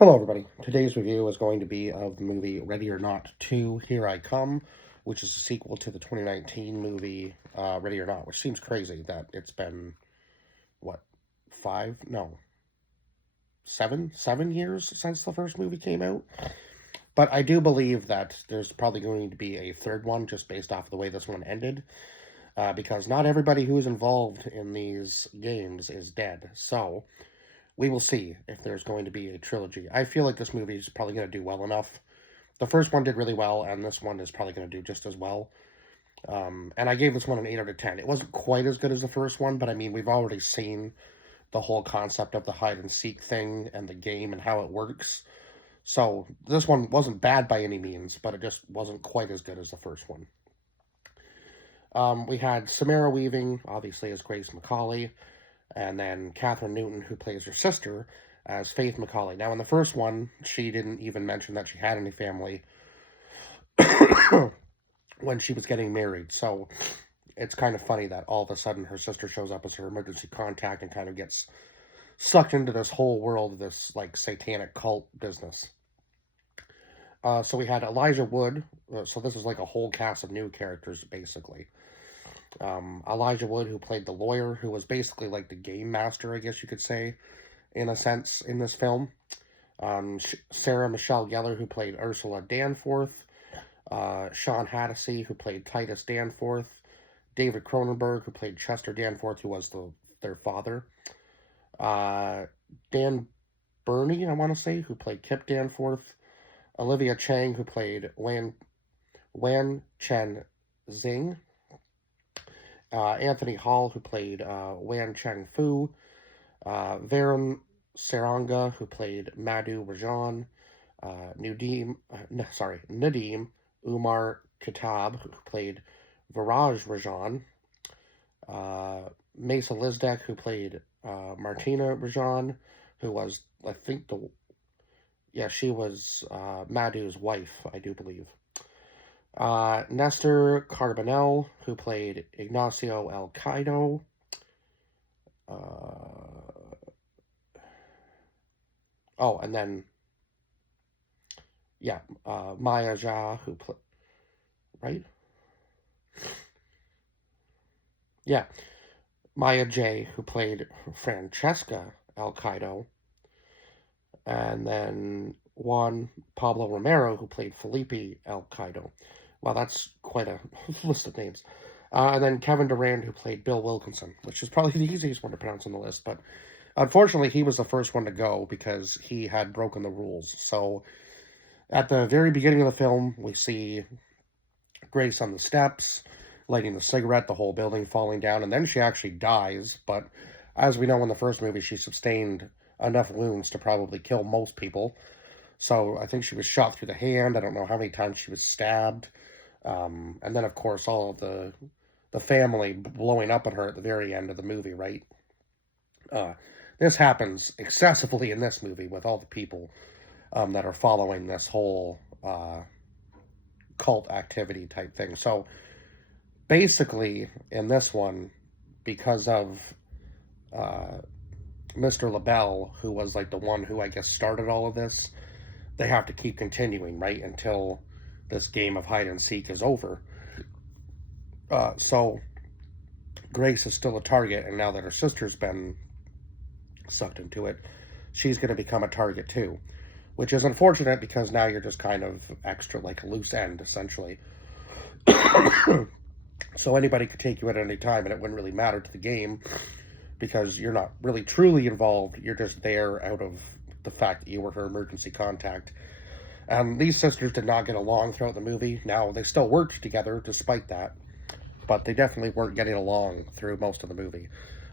Hello, everybody. Today's review is going to be of the movie Ready or Not 2 Here I Come, which is a sequel to the 2019 movie Ready or Not, which seems crazy that it's been, what, five? No, seven years since the first movie came out. But I do believe that there's probably going to be a third one just based off of the way this one ended, because not everybody who is involved in these games is dead. So we will see if there's going to be a trilogy. I feel like this movie is probably going to do well enough. The first one did really well, and this one is probably going to do just as well. And I gave this one an 8 out of 10. It wasn't quite as good as the first one, but I mean, we've already seen the whole concept of the hide and seek thing and the game and how it works. So this one wasn't bad by any means, but it just wasn't quite as good as the first one. We had Samara Weaving, obviously, as Grace Macaulay, and then Catherine Newton, who plays her sister, as Faith Macaulay. Now, in the first one, she didn't even mention that she had any family when she was getting married. So it's kind of funny that all of a sudden her sister shows up as her emergency contact and kind of gets sucked into this whole world of this like satanic cult business. So we had Elijah Wood. So this is like a whole cast of new characters, basically. Elijah Wood, who played the lawyer, who was basically like the game master, I guess you could say, in a sense, in this film. Sarah Michelle Gellar, who played Ursula Danforth. Sean Hattasey, who played Titus Danforth. David Cronenberg, who played Chester Danforth, who was their father. Dan Burney, I want to say, who played Kip Danforth. Olivia Chang, who played Wan Chen Xing. Anthony Hall, who played Wan Cheng Fu. Varun Saranga, who played Madhu Rajan. Nadeem Umar Kitab, who played Viraj Rajan. Mesa Lizdek, who played Martina Rajan, who was, I think, she was Madhu's wife, I do believe. Nestor Carbonell, who played Ignacio El Caido. And then, Maya Jha, who played, right? Yeah, Maya J, who played Francesca El Caido. And then Juan Pablo Romero, who played Felipe El Caido. Wow, that's quite a list of names. And then Kevin Durand, who played Bill Wilkinson, which is probably the easiest one to pronounce on the list. But unfortunately, he was the first one to go because he had broken the rules. So at the very beginning of the film, we see Grace on the steps, lighting the cigarette, the whole building falling down, and then she actually dies. But as we know in the first movie, she sustained enough wounds to probably kill most people. So I think she was shot through the hand. I don't know how many times she was stabbed. And then, of course, all of the family blowing up on her at the very end of the movie, right? This happens excessively in this movie with all the people that are following this whole cult activity type thing. So basically, in this one, because of Mr. LaBelle, who was like the one who I guess started all of this, they have to keep continuing, right, until this game of hide and seek is over. So Grace is still a target, and now that her sister's been sucked into it, she's going to become a target too, which is unfortunate because now you're just kind of extra like a loose end, essentially. So anybody could take you at any time, and it wouldn't really matter to the game because you're not really truly involved. You're just there out of the fact that you were her emergency contact. And these sisters did not get along throughout the movie. Now, they still worked together despite that, but they definitely weren't getting along through most of the movie.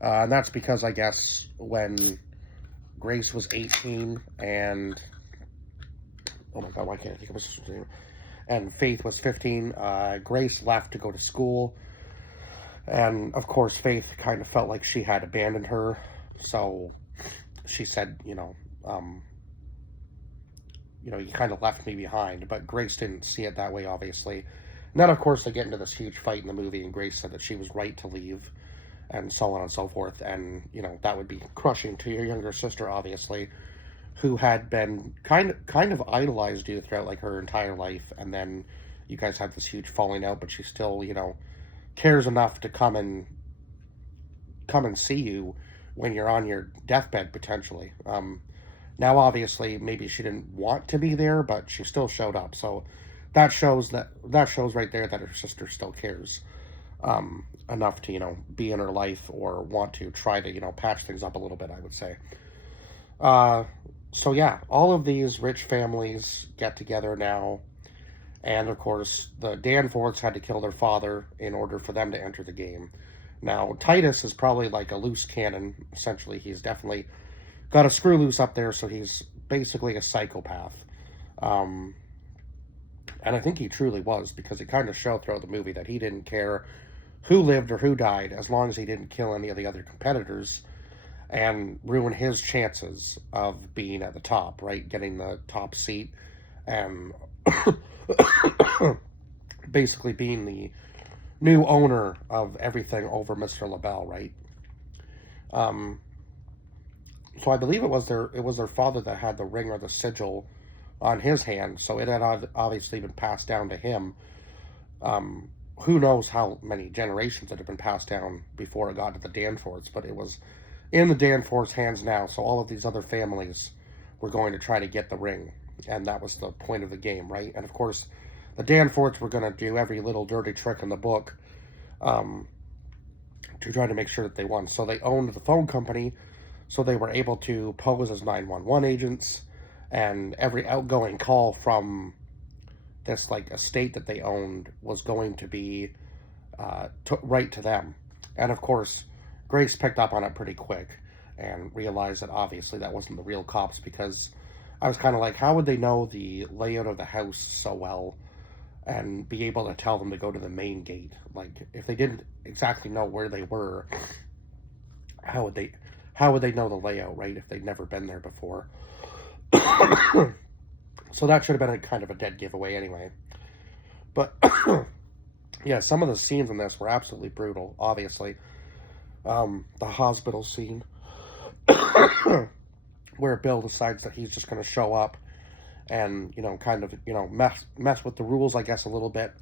And that's because, I guess, when Grace was 18 and... Oh my god, why can't I think of his name? And Faith was 15, Grace left to go to school. And, of course, Faith kind of felt like she had abandoned her. So she said, you kind of left me behind. But Grace didn't see it that way, obviously. And then, of course, they get into this huge fight in the movie, and Grace said that she was right to leave, and so on and so forth. And, that would be crushing to your younger sister, obviously. who had been kind of idolized you throughout like her entire life, and then you guys had this huge falling out, but she still, cares enough to come and see you when you're on your deathbed potentially. Now, obviously, maybe she didn't want to be there, but she still showed up. So that shows right there that her sister still cares enough to be in her life or want to try to patch things up a little bit, I would say. Uh, so yeah, all of these rich families get together now, and of course the Danforths had to kill their father in order for them to enter the game. Now Titus is probably like a loose cannon. Essentially, he's definitely got a screw loose up there, so he's basically a psychopath. Um, and I think he truly was, because it kind of showed throughout the movie that he didn't care who lived or who died as long as he didn't kill any of the other competitors and ruin his chances of being at the top, right? Getting the top seat and basically being the new owner of everything over Mr. LaBelle, right? Um, so I believe it was their father that had the ring or the sigil on his hand, so it had obviously been passed down to him. Who knows how many generations it had been passed down before it got to the Danforths, but it was in the Danforths' hands now, so all of these other families were going to try to get the ring, and that was the point of the game, right? And of course, the Danforths were going to do every little dirty trick in the book um, to try to make sure that they won. So they owned the phone company, so they were able to pose as 911 agents, and every outgoing call from this like estate that they owned was going to be right to them. And of course, Grace picked up on it pretty quick and realized that obviously that wasn't the real cops, because I was kind of like, how would they know the layout of the house so well and be able to tell them to go to the main gate? Like, if they didn't exactly know where they were, how would they know the layout, right? If they'd never been there before. So that should have been a kind of a dead giveaway anyway. But yeah, some of the scenes in this were absolutely brutal, obviously. The hospital scene where Bill decides that he's just going to show up and, kind of, mess with the rules, I guess, a little bit.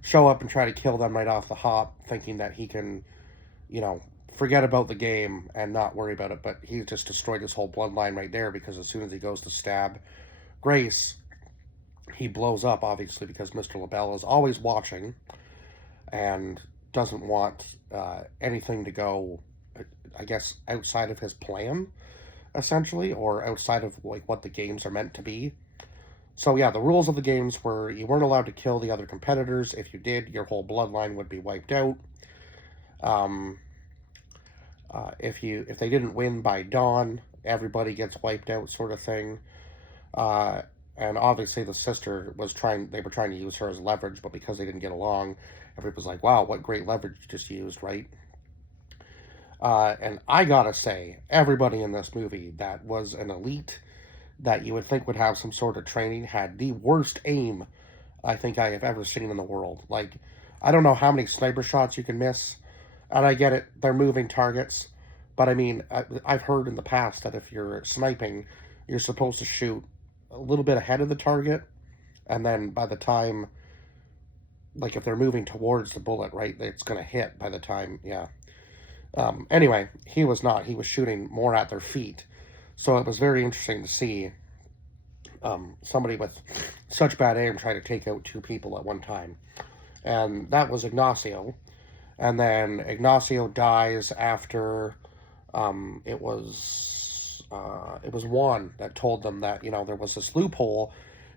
Show up and try to kill them right off the hop, thinking that he can, forget about the game and not worry about it. But he just destroyed his whole bloodline right there, because as soon as he goes to stab Grace, he blows up, obviously, because Mr. LaBelle is always watching and doesn't want anything to go, I guess, outside of his plan, essentially, or outside of like what the games are meant to be. So yeah, the rules of the games were you weren't allowed to kill the other competitors. If you did, your whole bloodline would be wiped out. If they didn't win by dawn, everybody gets wiped out, sort of thing. And obviously the sister they were trying to use her as leverage, but because they didn't get along, everybody was like, wow, what great leverage you just used, right? And I gotta say, everybody in this movie that was an elite that you would think would have some sort of training had the worst aim I think I have ever seen in the world. Like, I don't know how many sniper shots you can miss, and I get it, they're moving targets, but I mean, I've heard in the past that if you're sniping, you're supposed to shoot a little bit ahead of the target, and then by the time, like if they're moving towards the bullet, right, it's going to hit by the time, yeah. Anyway, he was not. He was shooting more at their feet. So it was very interesting to see somebody with such bad aim try to take out two people at one time. And that was Ignacio. And then Ignacio dies after it was Juan that told them that, there was this loophole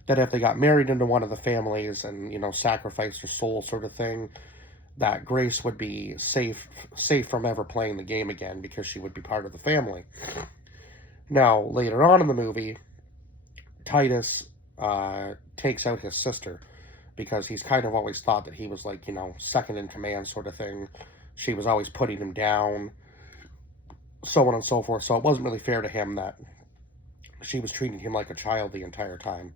that if they got married into one of the families and, sacrificed their soul, sort of thing, that Grace would be safe from ever playing the game again, because she would be part of the family. Now, later on in the movie, Titus takes out his sister, because he's kind of always thought that he was like, second in command, sort of thing. She was always putting him down, so on and so forth. So it wasn't really fair to him that she was treating him like a child the entire time.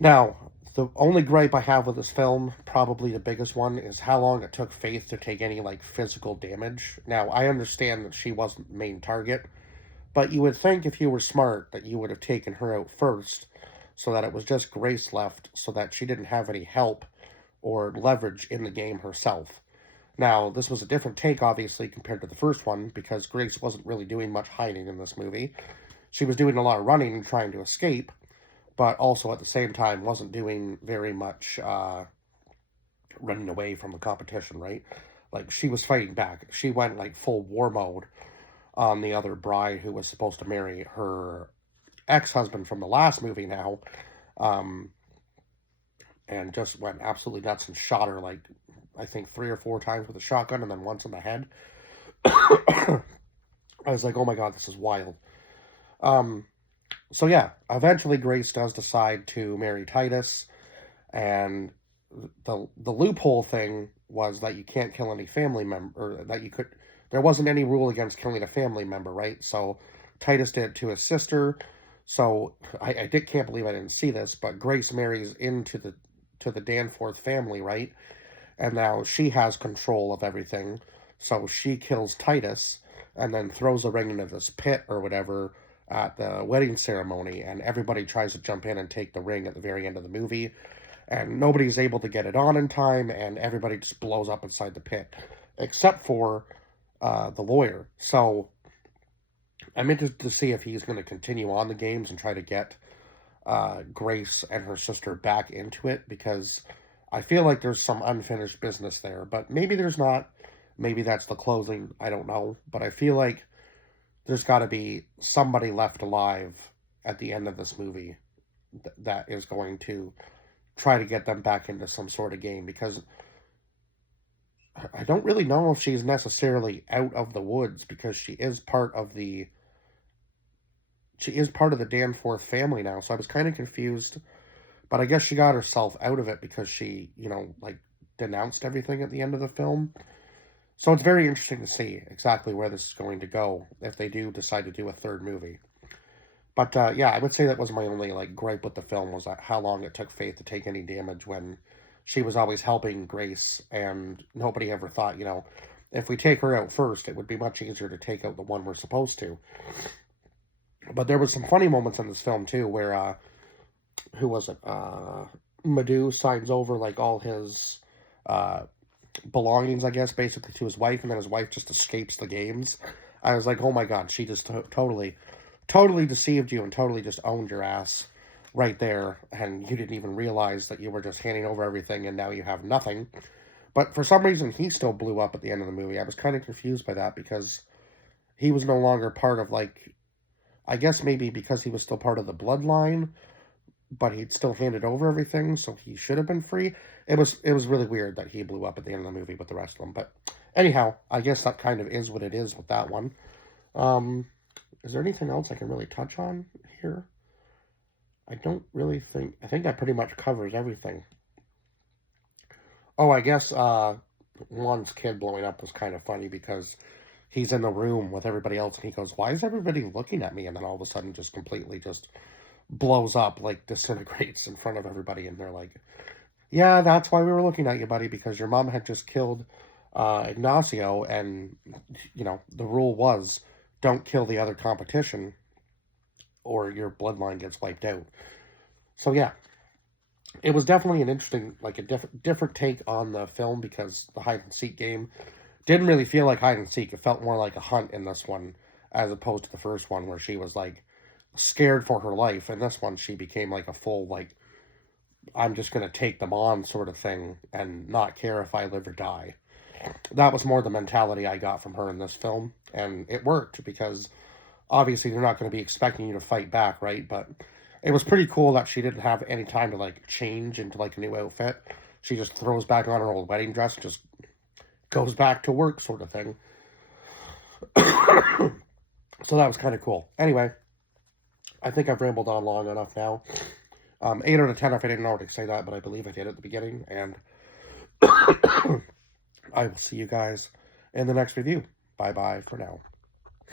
Now, the only gripe I have with this film, probably the biggest one, is how long it took Faith to take any, like, physical damage. Now, I understand that she wasn't the main target, But you would think if you were smart that you would have taken her out first so that it was just Grace left so that she didn't have any help or leverage in the game herself. Now, this was a different take, obviously, compared to the first one, because Grace wasn't really doing much hiding in this movie. She was doing a lot of running and trying to escape, but also at the same time wasn't doing very much running away from the competition, right? Like, she was fighting back. She went, like, full war mode on the other bride who was supposed to marry her ex-husband from the last movie now, and just went absolutely nuts and shot her, like, I think 3 or 4 times with a shotgun and then once in the head. I was like, oh my god, this is wild. So yeah, eventually Grace does decide to marry Titus, and the loophole thing was that you can't kill any family member, or that you could, there wasn't any rule against killing a family member, right? So Titus did it to his sister. So I can't believe I didn't see this, but Grace marries into the Danforth family, right? And now she has control of everything. So she kills Titus and then throws the ring into this pit or whatever at the wedding ceremony, and everybody tries to jump in and take the ring at the very end of the movie, and nobody's able to get it on in time, and everybody just blows up inside the pit, except for the lawyer. So I'm interested to see if he's going to continue on the games and try to get Grace and her sister back into it, because I feel like there's some unfinished business there, but maybe there's not. Maybe that's the closing. I don't know, but I feel like there's got to be somebody left alive at the end of this movie that is going to try to get them back into some sort of game, because I don't really know if she's necessarily out of the woods, because she is part of the Danforth family now. So I was kind of confused, but I guess she got herself out of it because she, like, denounced everything at the end of the film. So it's very interesting to see exactly where this is going to go if they do decide to do a third movie. But yeah, I would say that was my only like gripe with the film, was that how long it took Faith to take any damage when she was always helping Grace, and nobody ever thought, if we take her out first, it would be much easier to take out the one we're supposed to. But there was some funny moments in this film too, where who was it? Madhu signs over like all his belongings, I guess, basically to his wife, and then his wife just escapes the games. I was like, oh my god, she just totally deceived you and totally just owned your ass right there, and you didn't even realize that you were just handing over everything and now you have nothing. But for some reason, he still blew up at the end of the movie. I was kind of confused by that, because he was no longer part of, like, I guess maybe because he was still part of the bloodline, but he'd still handed over everything, so he should have been free. It was really weird that he blew up at the end of the movie with the rest of them. But anyhow, I guess that kind of is what it is with that one. Is there anything else I can really touch on here? I don't really think... I think that pretty much covers everything. Oh, I guess Juan's kid blowing up was kind of funny, because he's in the room with everybody else, and he goes, why is everybody looking at me? And then all of a sudden just completely just blows up, like disintegrates in front of everybody, and they're like, yeah, that's why we were looking at you, buddy, because your mom had just killed Ignacio, and, the rule was, don't kill the other competition, or your bloodline gets wiped out. So, yeah, it was definitely an interesting, like, a different take on the film, because the hide-and-seek game didn't really feel like hide-and-seek. It felt more like a hunt in this one, as opposed to the first one, where she was, like, scared for her life. And this one, she became, like, a full, like, I'm just going to take them on sort of thing, and not care if I live or die. That was more the mentality I got from her in this film, and it worked, because obviously they're not going to be expecting you to fight back, right? But it was pretty cool that she didn't have any time to, like, change into, like, a new outfit. She just throws back on her old wedding dress, just goes back to work sort of thing. So that was kind of cool. Anyway, I think I've rambled on long enough now. 8 out of 10 if I didn't already say that, but I believe I did at the beginning. And I will see you guys in the next review. Bye-bye for now.